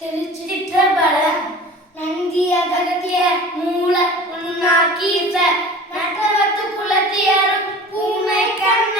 திருச்சிற்றம்பலம் நந்திய கருத்திய மூல உண்ணாக்கீச நட்டவத்து குலத்தியரும் பூமை கண்ண